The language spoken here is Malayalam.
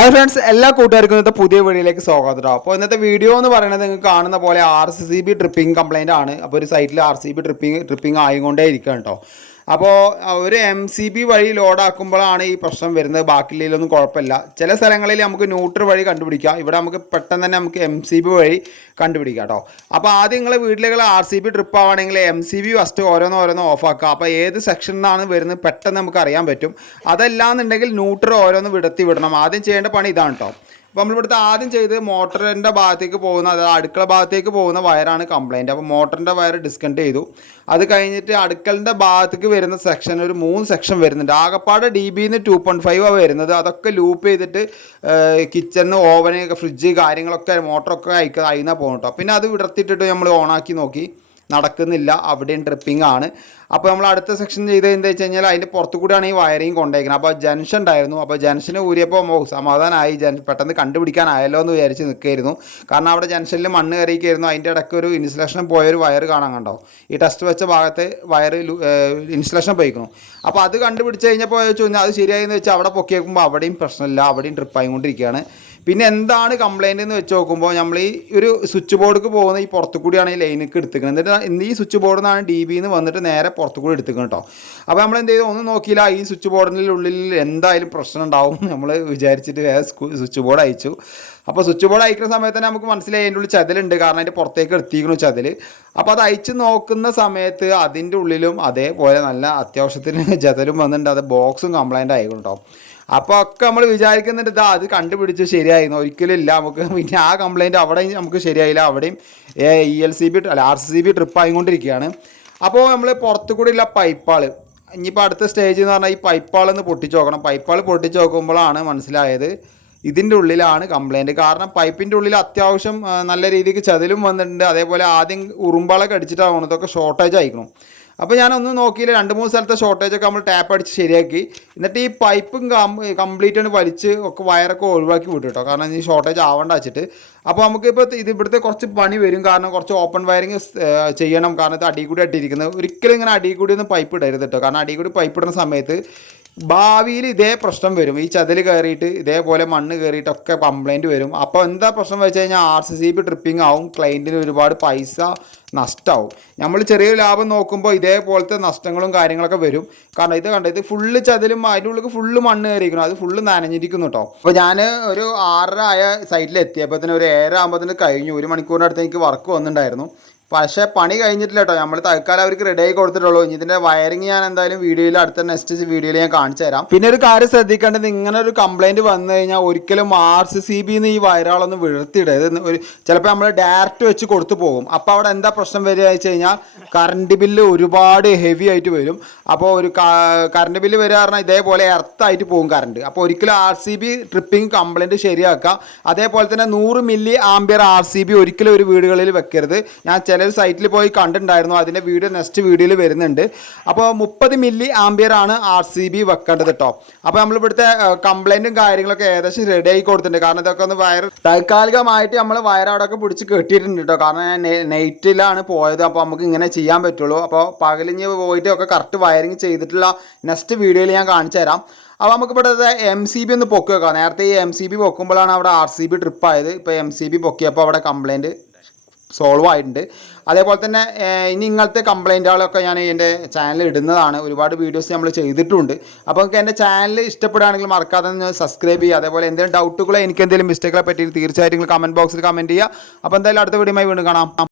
ഹായ് ഫ്രണ്ട്സ്, എല്ലാ കൂട്ടുകാർക്കും ഇന്നത്തെ പുതിയ വീഡിയോയിലേക്ക് സ്വാഗതം. അപ്പോൾ ഇന്നത്തെ വീഡിയോ എന്ന് പറയുന്നത് നിങ്ങൾക്ക് കാണുന്ന പോലെ RCB ട്രിപ്പിംഗ് കംപ്ലൈൻ്റ് ആണ്. അപ്പോൾ ഒരു സൈറ്റിൽ RCB ട്രിപ്പിംഗ് ആയിക്കൊണ്ടേ ഇരിക്കുക കേട്ടോ. അപ്പോൾ ഒരു MCB വഴി ലോഡാക്കുമ്പോഴാണ് ഈ പ്രശ്നം വരുന്നത്. ബാക്കിയുള്ളതിലൊന്നും കുഴപ്പമില്ല. ചില സ്ഥലങ്ങളിൽ നമുക്ക് ന്യൂട്രൽ വഴി കണ്ടുപിടിക്കാം. ഇവിടെ നമുക്ക് പെട്ടെന്ന് തന്നെ നമുക്ക് MCB വഴി കണ്ടുപിടിക്കാം കേട്ടോ. അപ്പോൾ ആദ്യം നിങ്ങളെ വീട്ടിലേക്കുള്ള RCB ട്രിപ്പ് ആവുകയാണെങ്കിൽ MCB ഫസ്റ്റ് ഓരോന്ന് ഓഫാക്കുക. അപ്പോൾ ഏത് സെക്ഷനിൽ നിന്നാണ് വരുന്നത് പെട്ടെന്ന് നമുക്ക് അറിയാൻ പറ്റും. അതല്ലാന്നുണ്ടെങ്കിൽ ന്യൂട്രൽ ഓരോന്ന് വിടണം. ആദ്യം ചെയ്യേണ്ട പണി ഇതാണ് കേട്ടോ. അപ്പോൾ നമ്മളിവിടുത്തെ ആദ്യം ചെയ്ത് മോട്ടറിൻ്റെ ഭാഗത്തേക്ക് പോകുന്ന, അതായത് അടുക്കള ഭാഗത്തേക്ക് പോകുന്ന വയറാണ് കംപ്ലൈൻറ്റ്. അപ്പോൾ മോട്ടറിൻ്റെ വയർ ഡിസ്കണക്ട് ചെയ്തു. അത് കഴിഞ്ഞിട്ട് അടുക്കളൻ്റെ ഭാഗത്തേക്ക് വരുന്ന സെക്ഷൻ ഒരു 3 സെക്ഷൻ വരുന്നുണ്ട്. ആകപ്പാട് DBന്ന് 2.5 വരുന്നത്. അതൊക്കെ ലൂപ്പ് ചെയ്തിട്ട് കിച്ചണ്, ഓവന്, ഫ്രിഡ്ജ് കാര്യങ്ങളൊക്കെ മോട്ടറൊക്കെ അയിന്നാ പോകും കേട്ടോ. പിന്നെ അത് വിടർത്തിയിട്ടിട്ട് നമ്മൾ ഓണാക്കി നോക്കി, നടക്കുന്നില്ല. അവിടെയും ട്രിപ്പിംഗ് ആണ്. അപ്പോൾ നമ്മൾ അടുത്ത സെക്ഷൻ ചെയ്ത് എന്താ വെച്ച് കഴിഞ്ഞാൽ അതിൻ്റെ പുറത്തു കൂടെയാണ് ഈ വയറിങ് കൊണ്ടേക്കുന്നത്. അപ്പോൾ ജംഗ്ഷൻ ഉണ്ടായിരുന്നു. അപ്പോൾ ജംഗ്ഷന് ഊരിയപ്പോൾ സമാധാനമായി, പെട്ടെന്ന് കണ്ടുപിടിക്കാനായല്ലോ എന്ന് വിചാരിച്ച് നിൽക്കുകയായിരുന്നു. കാരണം അവിടെ ജംഗ്ഷനിൽ മണ്ണ് കയറിയിരിക്കുകയായിരുന്നു. അതിൻ്റെ ഇടയ്ക്ക് ഒരു ഇൻസുലേഷൻ പോയൊരു വയർ കാണാൻ കണ്ടോ. ഈ ടെസ്റ്റ് വെച്ച ഭാഗത്ത് വയർ ഇൻസുലേഷൻ പോയിക്കുന്നു. അപ്പോൾ അത് കണ്ടുപിടിച്ച് കഴിഞ്ഞപ്പോൾ ചോദിച്ചാൽ അത് ശരിയായെന്ന് വെച്ചാൽ അവിടെ പൊക്കി വെക്കുമ്പോൾ അവിടെയും പ്രശ്നമില്ല, അവിടെയും ട്രിപ്പായിക്കൊണ്ടിരിക്കുകയാണ്. പിന്നെ എന്താണ് കംപ്ലൈൻറ്റ് എന്ന് വെച്ച് നോക്കുമ്പോൾ നമ്മൾ ഈ ഒരു സ്വിച്ച് ബോർഡിലേക്ക് പോകുന്ന ഈ പുറത്തു കൂടിയാണ് ഈ ലൈനിലേക്ക് എടുത്തിക്കുന്നത്. എന്നിട്ട് ഈ സ്വിച്ച് ബോർഡിൽ നിന്നാണ് DBന്ന് വന്നിട്ട് നേരെ പുറത്തു കൂടി എടുത്തിക്കണം കേട്ടോ. അപ്പോൾ നമ്മൾ എന്ത് ചെയ്തു, ഒന്നും നോക്കിയില്ല. ഈ സ്വിച്ച് ബോർഡിൻ്റെ ഉള്ളിൽ എന്തായാലും പ്രശ്നം ഉണ്ടാവും നമ്മൾ വിചാരിച്ചിട്ട് സ്വിച്ച് ബോർഡ് അയച്ചു. അപ്പോൾ സ്വിച്ച് ബോർഡ് അയക്കുന്ന സമയത്ത് തന്നെ നമുക്ക് മനസ്സിലായി അതിൻ്റെ ഉള്ളിൽ ചതിലുണ്ട്. കാരണം അതിൻ്റെ പുറത്തേക്ക് എടുത്തിരിക്കണു ചതിൽ. അപ്പോൾ അത് അയച്ച് നോക്കുന്ന സമയത്ത് അതിൻ്റെ ഉള്ളിലും അതേപോലെ നല്ല അത്യാവശ്യത്തിന് ചതിലും വന്നിട്ടുണ്ട്. അത് ബോക്സും കംപ്ലൈൻ്റ് ആയിക്കൊണ്ടോ. അപ്പോൾ ഒക്കെ നമ്മൾ വിചാരിക്കുന്നുണ്ട് അത് കണ്ടുപിടിച്ച് ശരിയായിരുന്നു. ഒരിക്കലും ഇല്ല. നമുക്ക് പിന്നെ ആ കംപ്ലൈൻറ്റ് അവിടെയും നമുക്ക് ശരിയായില്ല. അവിടെയും RCB ട്രിപ്പ് ആയിക്കൊണ്ടിരിക്കുകയാണ്. അപ്പോൾ നമ്മൾ പുറത്തു കൂടിയുള്ള പൈപ്പാൾ, ഇനിയിപ്പോൾ അടുത്ത സ്റ്റേജ് എന്ന് പറഞ്ഞാൽ ഈ പൈപ്പാളൊന്ന് പൊട്ടിച്ച് നോക്കണം. പൈപ്പാൾ പൊട്ടിച്ച് നോക്കുമ്പോഴാണ് മനസ്സിലായത് ഇതിൻ്റെ ഉള്ളിലാണ് കംപ്ലൈൻറ്റ്. കാരണം പൈപ്പിൻ്റെ ഉള്ളിൽ അത്യാവശ്യം നല്ല രീതിക്ക് ചതിലും വന്നിട്ടുണ്ട്. അതേപോലെ ആദ്യം ഉറുമ്പാളൊക്കെ അടിച്ചിട്ടാണ് ഇതൊക്കെ ഷോർട്ടേജ് ആയിക്കണം. അപ്പോൾ ഞാനൊന്നും നോക്കിയില്ല. 2-3 സ്ഥലത്തെ ഷോർട്ടേജൊക്കെ നമ്മൾ ടാപ്പ് അടിച്ച് ശരിയാക്കി. എന്നിട്ട് ഈ പൈപ്പും കംപ്ലീറ്റ് ആണ് വലിച്ച് ഒക്കെ വയറൊക്കെ ഒഴിവാക്കി വിട്ടു കേട്ടോ. കാരണം ഈ ഷോർട്ടേജ് ആവേണ്ട വെച്ചിട്ട്. അപ്പോൾ നമുക്കിപ്പോൾ ഇവിടുത്തെ കുറച്ച് പണി വരും. കാരണം കുറച്ച് ഓപ്പൺ വയറിങ് ചെയ്യണം. കാരണം ഇത് അടിയിൽ കൂടി ഇട്ടിരിക്കുന്നത്. ഒരിക്കലും ഇങ്ങനെ അടിയിൽ കൂടി ഒന്നും പൈപ്പ് ഇടരുത് കേട്ടോ. കാരണം അടിയിൽ കൂടി പൈപ്പ് ഇടുന്ന സമയത്ത് ഭാവിയിൽ ഇതേ പ്രശ്നം വരും. ഈ ചതിൽ കയറിയിട്ട് ഇതേപോലെ മണ്ണ് കയറിയിട്ടൊക്കെ കംപ്ലൈൻറ്റ് വരും. അപ്പോൾ എന്താ പ്രശ്നം വെച്ച് കഴിഞ്ഞാൽ RCB ട്രിപ്പിംഗ് ആവും. ക്ലയൻറ്റിന് ഒരുപാട് പൈസ നഷ്ടമാവും. നമ്മൾ ചെറിയൊരു ലാഭം നോക്കുമ്പോൾ ഇതേപോലത്തെ നഷ്ടങ്ങളും കാര്യങ്ങളൊക്കെ വരും. കാരണം ഇത് ഫുള്ള് ചതിലും അതിൻ്റെ ഉള്ളിൽ ഫുള്ള് മണ്ണ് കയറിയിരിക്കണം. അത് ഫുള്ള് നനഞ്ഞിരിക്കുന്നു കേട്ടോ. അപ്പോൾ ഞാൻ ഒരു 6:30 ആയ സൈറ്റിൽ എത്തിയപ്പോൾ തന്നെ ഒരു 7 ആകുമ്പോൾ കഴിഞ്ഞു. 1 മണിക്കൂറിൻ്റെ അടുത്ത് എനിക്ക് വർക്ക് വന്നിട്ടുണ്ടായിരുന്നു. പക്ഷേ പണി കഴിഞ്ഞിട്ടില്ല കേട്ടോ. നമ്മൾ തൽക്കാലം അവർക്ക് റെഡി ആയി കൊടുത്തിട്ടുള്ളൂ. ഇനി ഇതിൻ്റെ വയറിങ് ഞാൻ എന്തായാലും വീഡിയോയിൽ അടുത്ത നെക്സ്റ്റ് വീഡിയോയിൽ ഞാൻ കാണിച്ചു തരാം. പിന്നെ ഒരു കാര്യം ശ്രദ്ധിക്കേണ്ടത്, ഇങ്ങനെ ഒരു കംപ്ലൈൻറ്റ് വന്നു കഴിഞ്ഞാൽ ഒരിക്കലും RCBന്ന് ഈ വയറുകളൊന്നും വീഴ്ത്തിയിടരുത്. ചിലപ്പോൾ നമ്മൾ ഡയറക്റ്റ് വെച്ച് കൊടുത്തു പോകും. അപ്പോൾ അവിടെ എന്താ പ്രശ്നം വരിക വെച്ച് കഴിഞ്ഞാൽ കറണ്ട് ബില്ല് ഒരുപാട് ഹെവി ആയിട്ട് വരും. അപ്പോൾ ഒരു കറണ്ട് ബില്ല് വരിക പറഞ്ഞാൽ ഇതേപോലെ എർത്തായിട്ട് പോകും കറണ്ട്. അപ്പോൾ ഒരിക്കലും RCB ട്രിപ്പിംഗ് കംപ്ലൈൻറ്റ് ശരിയാക്കുക. അതേപോലെ തന്നെ 100 മില്ലി ആംപിയർ RCB ഒരിക്കലും ഒരു വീടുകളിൽ വെക്കരുത്. ഞാൻ ചില സൈറ്റിൽ പോയി കണ്ടിട്ടുണ്ടായിരുന്നു. അതിൻ്റെ വീഡിയോ നെക്സ്റ്റ് വീഡിയോയിൽ വരുന്നുണ്ട്. അപ്പോൾ 30 മില്ലി ആംപിയർ ആണ് RCB വെക്കേണ്ടത് കേട്ടോ. അപ്പോൾ നമ്മളിവിടുത്തെ കംപ്ലൈൻറ്റും കാര്യങ്ങളൊക്കെ ഏകദേശം റെഡി ആയി കൊടുത്തിട്ടുണ്ട്. കാരണം ഇതൊക്കെ ഒന്ന് വയർ താൽക്കാലികമായിട്ട് നമ്മൾ വയറവിടെയൊക്കെ പിടിച്ച് കെട്ടിയിട്ടുണ്ട് കേട്ടോ. കാരണം ഞാൻ നൈറ്റിലാണ് പോയത്. അപ്പോൾ നമുക്ക് ഇങ്ങനെ ചെയ്യാൻ പറ്റുള്ളൂ. അപ്പോൾ പകലിഞ്ഞ് പോയിട്ട് ഒക്കെ കറക്റ്റ് വയറിങ് ചെയ്തിട്ടുള്ള നെക്സ്റ്റ് വീഡിയോയിൽ ഞാൻ കാണിച്ചു തരാം. അപ്പോൾ നമുക്ക് ഇവിടുത്തെ MCB ഒന്ന് പൊക്കി വെക്കാം. നേരത്തെ ഈ MCB പൊക്കുമ്പോഴാണ് അവിടെ RCB ട്രിപ്പായത്. ഇപ്പോൾ MCB പൊക്കിയപ്പോൾ അവിടെ കംപ്ലൈൻറ്റ് സോൾവ് ആയിട്ടുണ്ട്. അതേപോലെ തന്നെ ഇനി ഇങ്ങനത്തെ കംപ്ലൈൻറ്റുകളൊക്കെ ഞാൻ എൻ്റെ ചാനലിൽ ഇടുന്നതാണ്. ഒരുപാട് വീഡിയോസ് നമ്മൾ ചെയ്തിട്ടുണ്ട്. അപ്പോൾ നിങ്ങൾക്ക് എൻ്റെ ചാനൽ ഇഷ്ടപ്പെടുകയാണെങ്കിൽ മറക്കാതെ സബ്സ്ക്രൈബ് ചെയ്യുക. അതേപോലെ എന്തെങ്കിലും ഡൗട്ടുകളോ എനിക്ക് എന്തെങ്കിലും മിസ്റ്റേക്കുകളെ പറ്റി തീർച്ചയായിട്ടും കമൻറ്റ് ബോക്സിൽ കമൻറ്റ് ചെയ്യുക. അപ്പോൾ എന്തായാലും അടുത്ത വീഡിയോയുമായി വീണ്ടും കാണാം.